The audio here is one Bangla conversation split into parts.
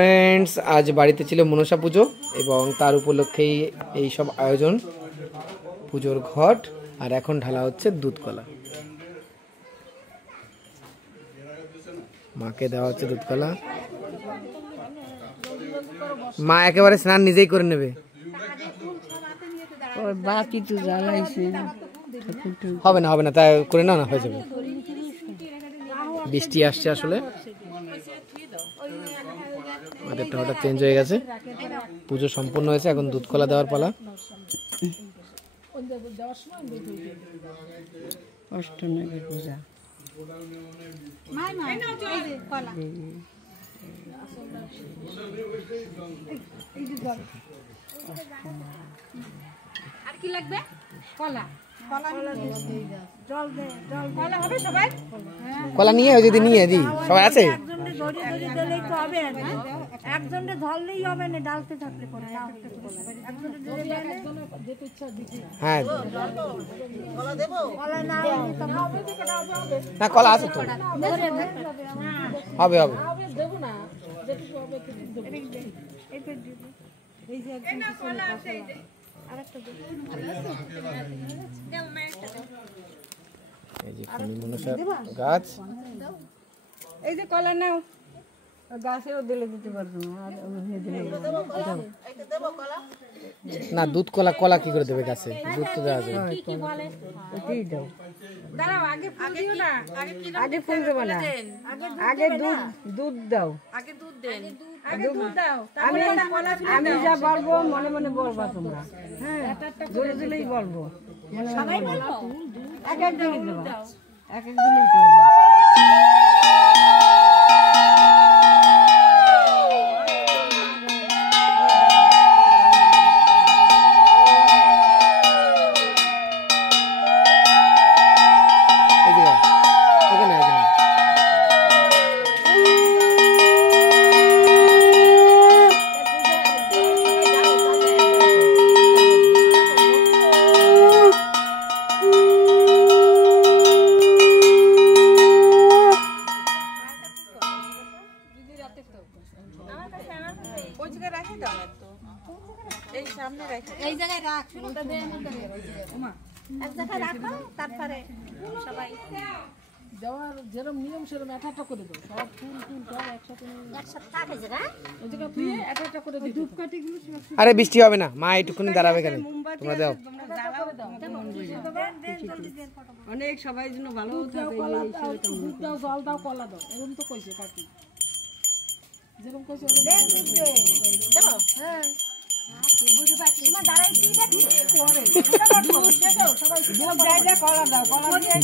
फ्रेंड्स आज बाड़ीते छिलो मनसा पुजो एवं तार उपलक्षेई এই সব আয়োজন পুজোর ঘট আর এখন ঢালা হচ্ছে দুধ কলা মাকে দেওয়া হচ্ছে দুধ কলা মা একেবারে স্নান নিজেই করে নেবে ওর বাকি তো জ্বালাইছে হবে না তাই করে নাও না হয়ে যাবে বৃষ্টি আসছে আসলে আমাদেরটা হঠাৎ চেঞ্জ হয়ে গেছে পুজো সম্পূর্ণ হয়েছে এখন দুধ কলা দেওয়ার পালা অষ্টমীর পূজা আর কি লাগবে কলা জল দে জল কলা হবে সবাই কলা নিয়ে যদি নিয়ে দি সবাই আছে একজনে ধরে দিলেই তো হবে একজনে ধরলেই হবে না ডালতে থাকলে পরে একজনে ধরে একজনে যেতে ইচ্ছা দিতে হ্যাঁ কলা দেব কলা না হবে থেকে দাও হবে না কলা আছে তো হবে দেব না যেটুকু হবে এই তো এই যে একজন কলা আছে আরেকটা দাও এই যে ফণি মনসা গাছ এই যে কলা নাও গাছেও দিলে দিতে পারবো আর দিলে না দুধ কলা কলা কি করে দেবে গাছে দুধ তো দেওয়া যাবে কি কি বলে ওটাই দাও দাঁড়াও আগে ফুল দিও না আগে ফুল দেবো না আগে দুধ দাও আগে দুধ দেন আগে দুধ দাও তারপরে কলা আমি যা বলবো মনে মনে বলবা তোমরা হ্যাঁ জোরে জোরেই বলবো সবাই বলো এক এক দিনই দেবো এক এক দিনই করবো এই জায়গায় রাখ ওটা দে ওমা এক জায়গায় রাখো তারপরে সবাই দেওয়ার যেরকম নিয়ম সেরকম একটা করে দাও সব ফুল সব একসাথে থাকে জায়গা ওই জায়গা তুই একটা করে দিই ধূপকাঠিগুলো আরে বৃষ্টি হবে না মা একটুখানি দাঁড়াবে কেন তোমরা দাও অনেক সবাই জন্য ভালো থাকে দুধ দাও জল দাও কলা দাও এরকম তো কইছে কাকি যেরকম কইছে দেবো হ্যাঁ বুঝতে পারছিস না দাঁড়াইছি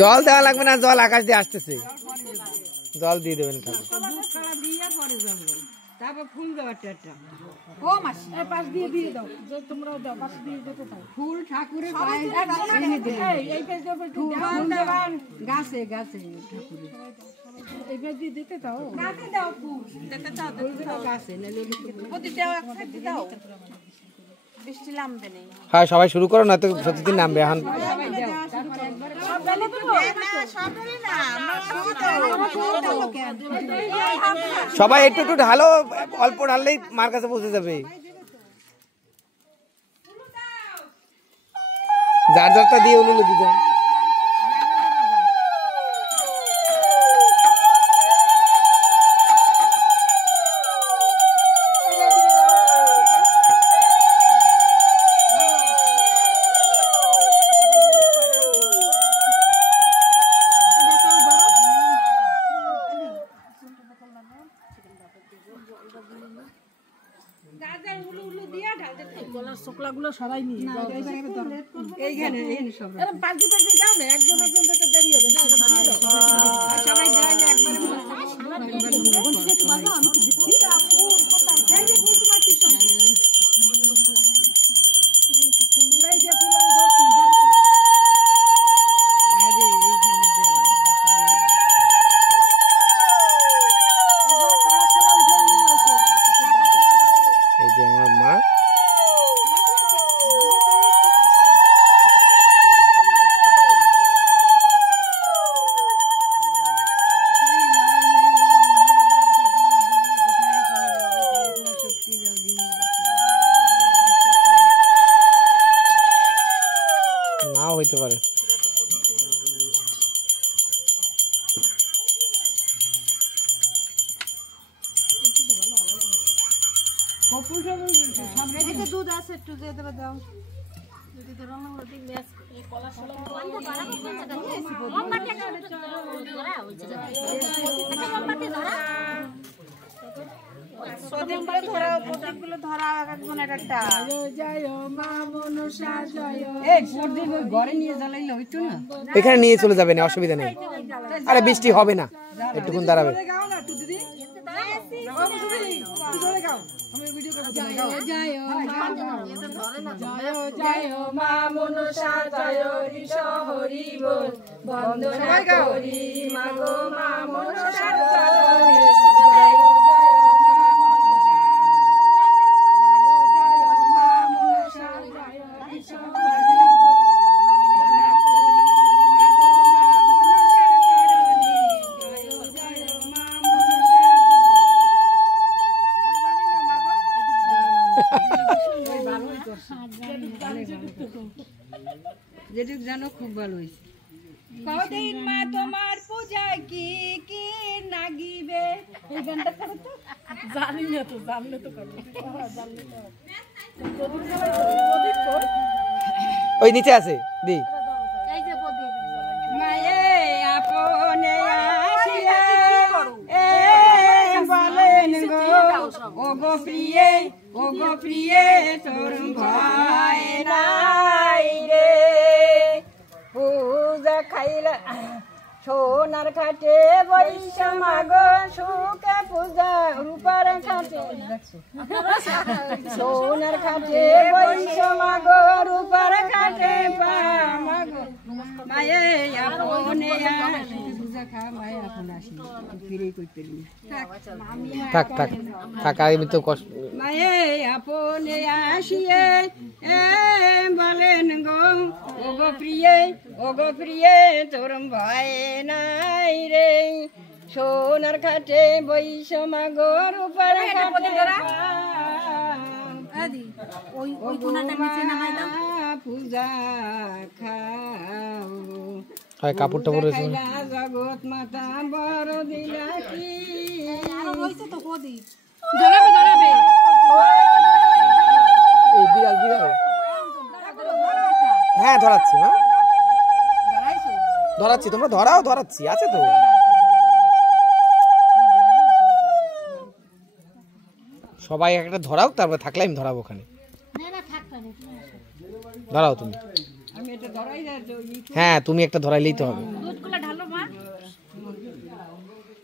জল দেওয়া লাগবে না জল আকাশ দিয়ে আসতেছে জল দিয়ে দেবেন তারপর ফুল দেওয়ার একটা ও মাসি পাশ দিয়ে দিয়ে দাও যে তোমরা দাও পাশ দিয়ে দিতে দাও ফুল ঠাকুরের এই পেজ দাও গাছে গাছে ঠাকুরের এই পেজ দিয়ে দিতে দাও কাকে দাও ফুল দিতে দাও গাছে নাহলে প্রতি দাও একসাথে দাও বৃষ্টি নামবে নেই হ্যাঁ সবাই শুরু করো না তো প্রতিদিন নামবে এখন সব বেলে দেবো না সব বেলে না সবাই একটু একটু ঢালো অল্প ঢাললেই মার কাছে পৌঁছে যাবে যার যারটা দিয়ে উলুলু দিতে কলার শুকলাগুলো সরাই নিয়ে এইখানে সব এরকম পাল্টি পাল্টি দাও না একজন যেতে দেরি হবে না সবাই যাইলে একবারে আমি তো দিচ্ছি এই যে আমার মা হইতে পারে। দুধ আছে একটু দিয়ে দেবে দাও। এখানে নিয়ে চলে যাবে না, অসুবিধা নেই। আরে বৃষ্টি হবে না, একটুক্ষণ দাঁড়াবে। যেটুক জানো খুব ভালো হয়েছে। কদিন মা তোমার পূজায় কি কি নাগিবে, এই গানটা করো তো। জানি না তো, জানলে তো করবো। ওই নিচে আছে দি। মায়ে আপনে আসিয়া বলেন গো, ও গো প্রিয়ে, ও গো প্রিয়ে, তোর ভয় নাই রে। পূজা খাইলা সোনার খাটে বৈশ মাগ, সুখে পূজা রূপার খাটে, সোনার খাটে বৈশ মাগ, রূপার খাটে পা মাগ। মায়ে আপনে পূজা খা, মায়ে আপন আসি, ফিরে করতে থাক থাক থাক, আমি তো কষ্ট। মায়ে আপনে আসিয়ে বলেন গো, ও গো প্রিয়ে, ও গো প্রিয়ে, তোর ভয় নাই রে। সোনার খাটে বৈশ মাগর উপর পূজা খাও, হয় কাপড়টা পরে জগৎ মাতা বড় দিলা কি। হ্যাঁ ধরাচ্ছি না, ধরাচ্ছি, তোমরা ধরাও, ধরাচ্ছি, আছে তো। সবাই একটা ধরাও, তারপর থাকলে আমি ধরাবো ওখানে। ধরাও তুমি। হ্যাঁ তুমি একটা ধরাইলেই তো হবে।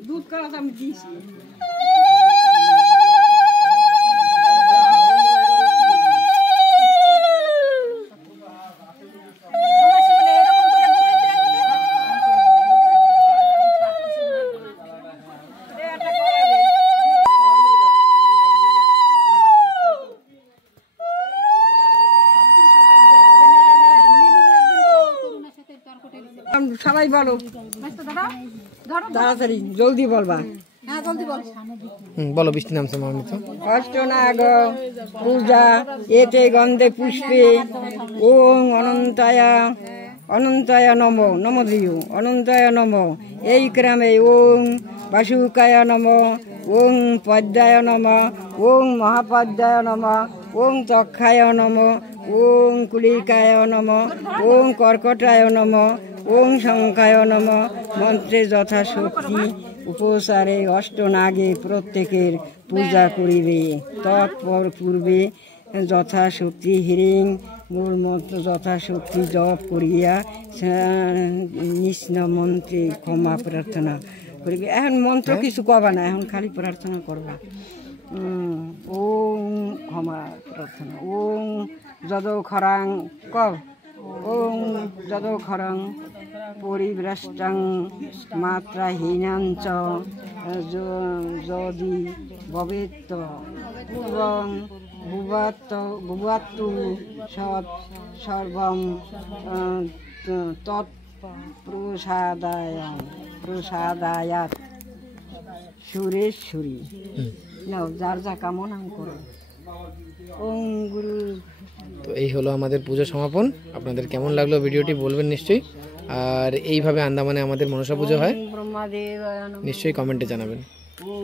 দুধ কলা তো আমি দিয়েছি। সবাই বলো তাড়াতাড়ি, জলদি বলবা। বলো, বৃষ্টি নামছে মামনি তো। অষ্টনাগ পূজা এতে গন্ধে পুষ্পে, ওং অনন্তায়া, অনন্তায় নম, নম দিও, অনন্তায় নম। এই ক্রমে ওং বাসুকায় নম, ওং পদ্মায় নম, ওং মহাপদ্মায় নম, ওং তক্ষায় নম, ওং কুলিকায় নম, ওং কর্কটায় নম, ওং শঙ্খায় নম। মন্ত্রে যথাশক্তি উপসারে অষ্টনাগে প্রত্যেকের পূজা করিবে। তৎপর পূর্বে যথাশক্তি হিরিং মূলমন্ত্র যথাশক্তি জপ করিয়া নিষ্ণ মন্ত্রে ক্ষমা প্রার্থনা করিবে। এখন মন্ত্র কিছু কবা না, এখন খালি প্রার্থনা করবা। ওং ক্ষমা প্রার্থনা। ওং যদ খরাং কব, ওং যদ খরাং পরিভ্রষ্টং মাত্রাহীনাঞ্চ যদি ভবেত্ত পূর্বং ভুবাত্তু সর্বং তৎপ্রসাদায়াৎ সুরেশ্বরী। নাও যার যা কামনা করো। ওং গুরু এই হলো আমাদের পুজো সমাপন। আপনাদের কেমন লাগলো ভিডিওটি বলবেন নিশ্চয়ই। আর এইভাবে আন্দামানে আমাদের মনসা পুজো হয়, নিশ্চয়ই কমেন্টে জানাবেন।